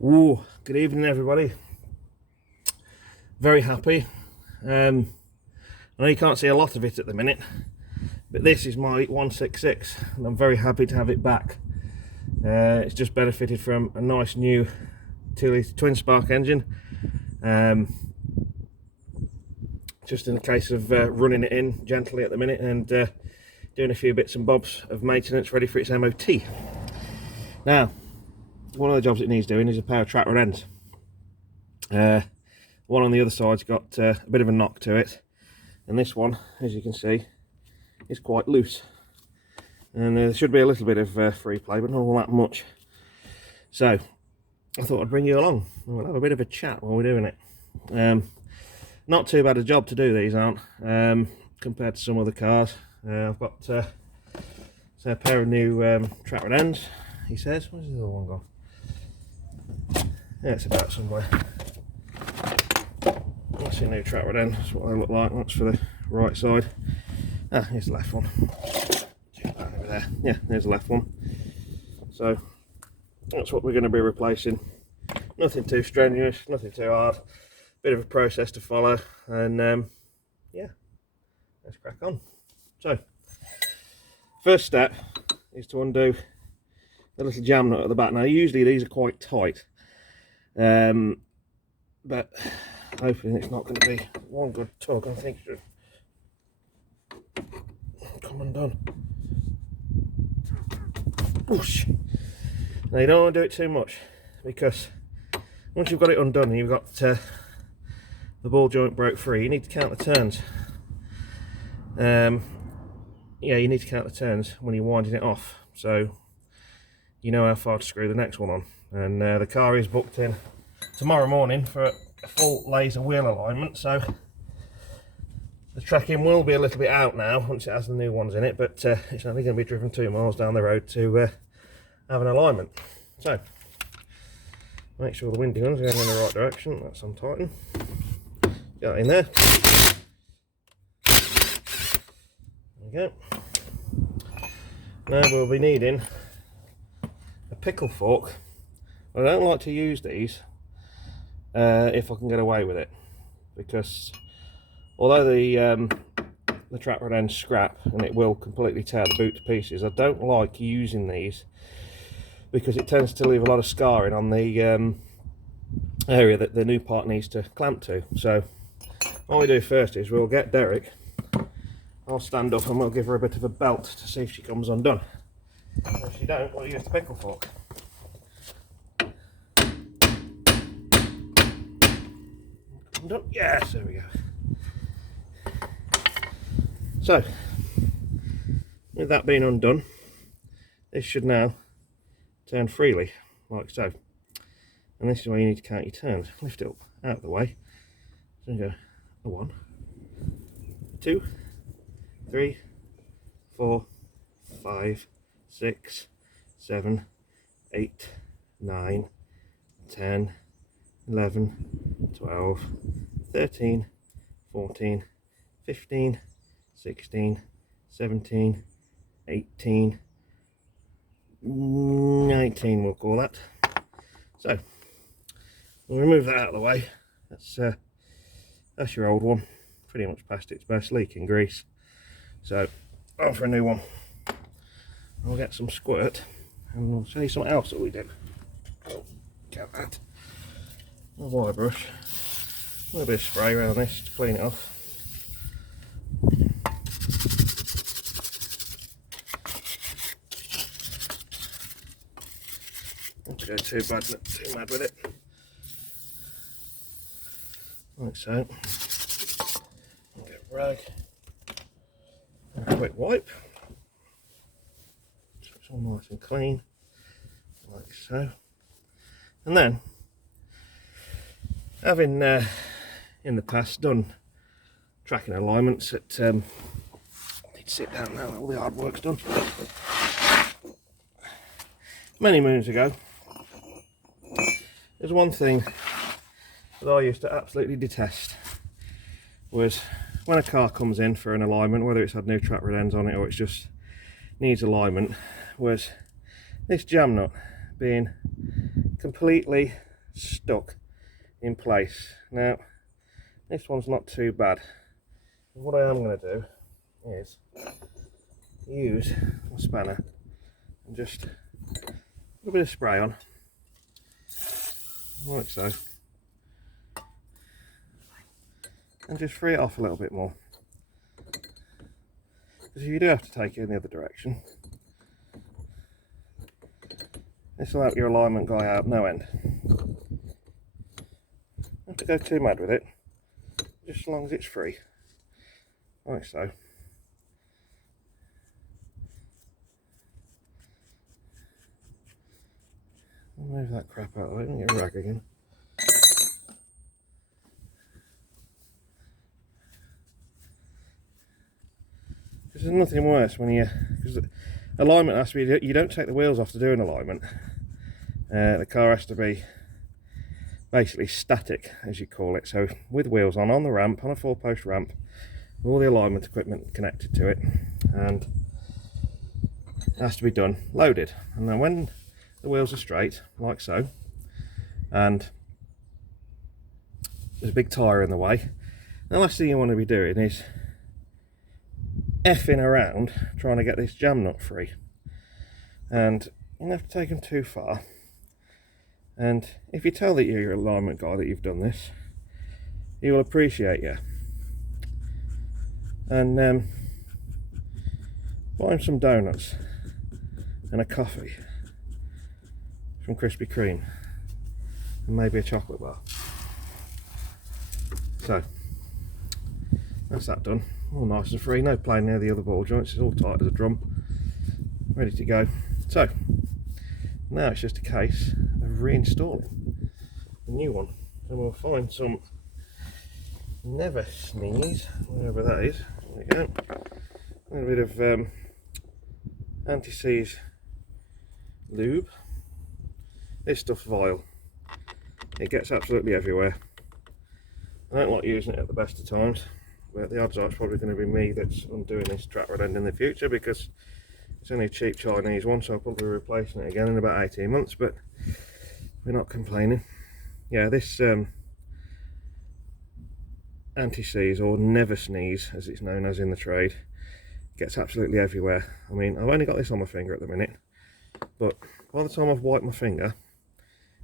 Ooh, good evening everybody. Very happy. I know you can't see a lot of it at the minute, but this is my 166 and I'm very happy to have it back. It's just benefited from a nice new 2-litre twin spark engine. Just in the case of running it in gently at the minute and doing a few bits and bobs of maintenance ready for its MOT. Now, one of the jobs it needs doing is a pair of track rod ends. One on the other side's got a bit of a knock to it, and this one, as you can see, is quite loose. And there should be a little bit of free play, but not all that much. So I thought I'd bring you along and we'll have a bit of a chat while we're doing it. Not too bad a job to do, these aren't, compared to some other cars. I've got a pair of new track rod ends, he says. Where's the other one gone? Yeah, it's about somewhere. That's a new track rod end. That's what they look like. That's for the right side. Ah, here's the left one. Over there. Yeah, there's the left one. So that's what we're going to be replacing. Nothing too strenuous, nothing too hard. Bit of a process to follow, and yeah, let's crack on. So, first step is to undo the little jam nut at the back. Now, usually these are quite tight, but hopefully it's not going to be one good tug. I think it should come undone. Whoosh. Now, you don't want to do it too much, because once you've got it undone and you've got the ball joint broke free, you need to count the turns. Yeah, you need to count the turns when you're winding it off, so you know how far to screw the next one on. And the car is booked in tomorrow morning for a full laser wheel alignment, so the tracking will be a little bit out now once it has the new ones in it, but it's only going to be driven 2 miles down the road to have an alignment. So make sure the winding gun's going in the right direction. That's untighten. Get that in there. There we go. Now we'll be needing a pickle fork. I don't like to use these if I can get away with it, because although the track rod end's scrap and it will completely tear the boot to pieces, I don't like using these because it tends to leave a lot of scarring on the area that the new part needs to clamp to. So what we do first is we'll get Derek, I'll stand up and we'll give her a bit of a belt to see if she comes undone. And if she don't, we'll use the pickle fork. Undone? Yes, there we go. So, with that being undone, this should now turn freely, like so. And this is where you need to count your turns. Lift it up out of the way. So you go 1, 2, 3, 4, 5, 6, 7, 8, 9, 10, 11, 12, 13, 14, 15, 16, 17, 18, 19 we'll call that. So we'll remove that out of the way. That's your old one, pretty much past its best, leaking grease. So on for a new one. I'll get some squirt and we'll show you something else that we do. Oh, get that. A wire brush, a little bit of spray around this to clean it off. Don't go too mad with it. Like so. I'll get a rag and a quick wipe. So it's all nice and clean, like so. And then, having in the past done tracking alignments at need to sit down now, all the hard work's done. Many moons ago, there's one thing that I used to absolutely detest, was when a car comes in for an alignment, whether it's had new track rod ends on it or it just needs alignment, was this jam nut being completely stuck in place. Now this one's not too bad. What I am going to do is use my spanner and just put a bit of spray on, like so, and just free it off a little bit more, because if you do have to take it in the other direction, this will help your alignment guy out no end. Don't have to go too mad with it, just as long as it's free, like so. I'll move that crap out of the way and get a rag again. Because there's nothing worse when because alignment has to be, you don't take the wheels off to do an alignment. The car has to be basically static, as you call it. So with wheels on the ramp, on a 4-post ramp, all the alignment equipment connected to it, and it has to be done loaded. And then when the wheels are straight, like so, and there's a big tyre in the way, the last thing you want to be doing is effing around trying to get this jam nut free, and you don't have to take them too far. And if you tell that you're your alignment guy that you've done this, he will appreciate you. And buy him some donuts and a coffee from Krispy Kreme, and maybe a chocolate bar. So that's that done. All nice and free, no playing near the other ball joints, it's all tight as a drum, ready to go. So now it's just a case of reinstalling a new one, and we'll find some Never Sneeze, whatever that is. There we go. A little bit of anti-seize lube. This stuff's vile. It gets absolutely everywhere. I don't like using it at the best of times, but the odds are it's probably going to be me that's undoing this track rod end in the future, because it's only a cheap Chinese one, so I'll probably be replacing it again in about 18 months, but we're not complaining. Yeah, this anti-seize, or Never Sneeze as it's known as in the trade, gets absolutely everywhere. I mean, I've only got this on my finger at the minute, but by the time I've wiped my finger,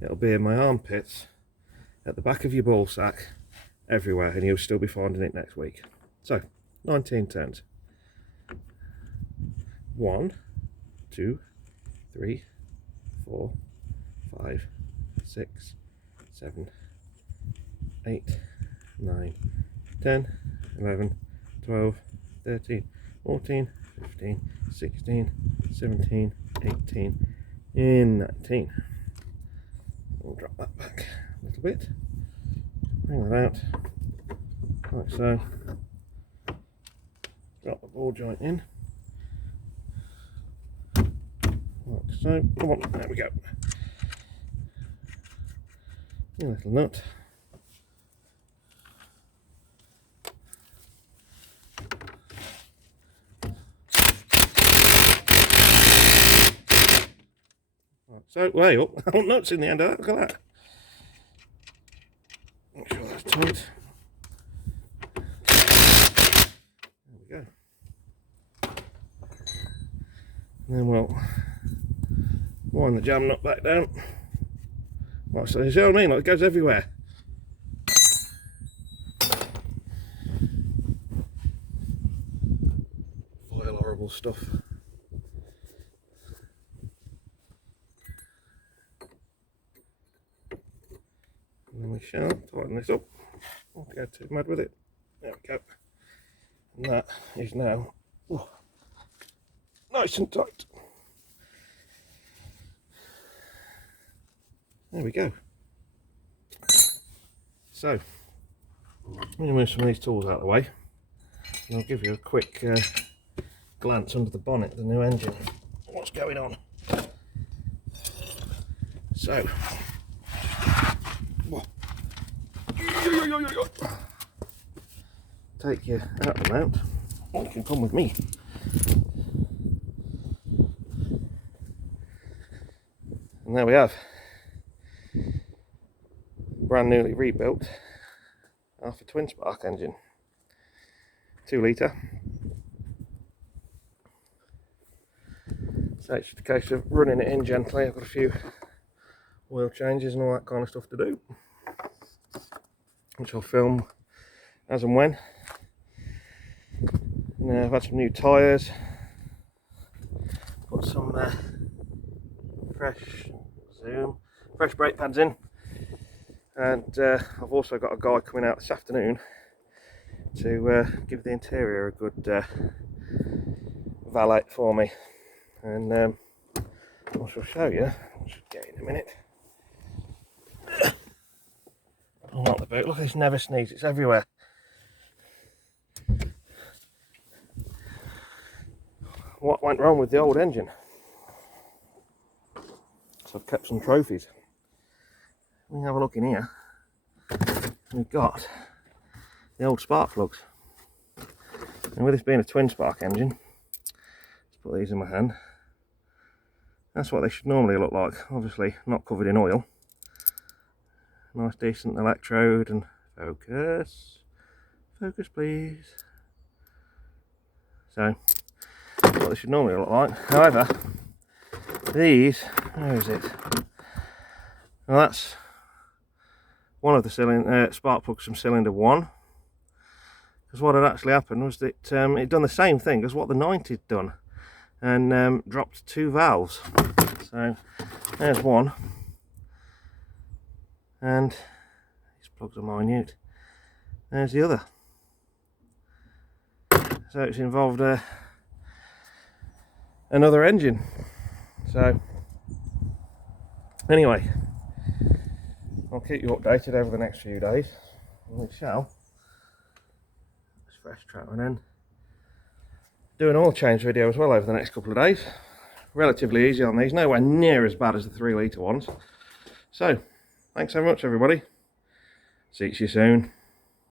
it'll be in my armpits, at the back of your ball sack, everywhere, and you'll still be finding it next week. So 19 turns. 1, 2, 3, 4, 5, 6, 7, 8, 9, 10, 11, 12, 13, 14, 15, 16, 17, 18, and 19. We'll drop that back a little bit, bring that out, like so, drop the ball joint in, like so, come on, there we go, a little nut, like so, way up, I want nuts in the end of that, look at that. Make sure that's tight. There we go. And then we'll wind the jam nut back down. Like so, you see what I mean? Like it goes everywhere. Vile, horrible stuff. And then we shall tighten this up. Don't go too mad with it. There we go. And that is now nice and tight. There we go. So, I'm going to move some of these tools out of the way, and I'll give you a quick glance under the bonnet of the new engine. What's going on? So, take you out the mount. You can come with me. And there we have brand newly rebuilt Alfa twin spark engine, 2 litre. So it's just a case of running it in gently. I've got a few oil changes and all that kind of stuff to do, which I'll film as and when. Now I've had some new tyres, put some fresh brake pads in, and I've also got a guy coming out this afternoon to give the interior a good valet for me, and I shall show you. I should get in a minute. Oh, not the boot. Look, it's never sneezed. It's everywhere. What went wrong with the old engine? So I've kept some trophies. We can have a look in here. We've got the old spark plugs. And with this being a twin spark engine, let's put these in my hand. That's what they should normally look like. Obviously not covered in oil. Nice decent electrode and focus. Focus please. So that's what they should normally look like. However, these, where is it? Well, that's one of the spark plugs from cylinder 1. Because what had actually happened was that it done the same thing as what the 90 had done, and dropped 2 valves. So there's one, and these plugs are minute. There's the other. So it's involved another engine. So anyway, I'll keep you updated over the next few days. We shall. This fresh track one in. Do an oil change video as well over the next couple of days. Relatively easy on these, nowhere near as bad as the 3 litre ones. So, thanks so much everybody. See you soon.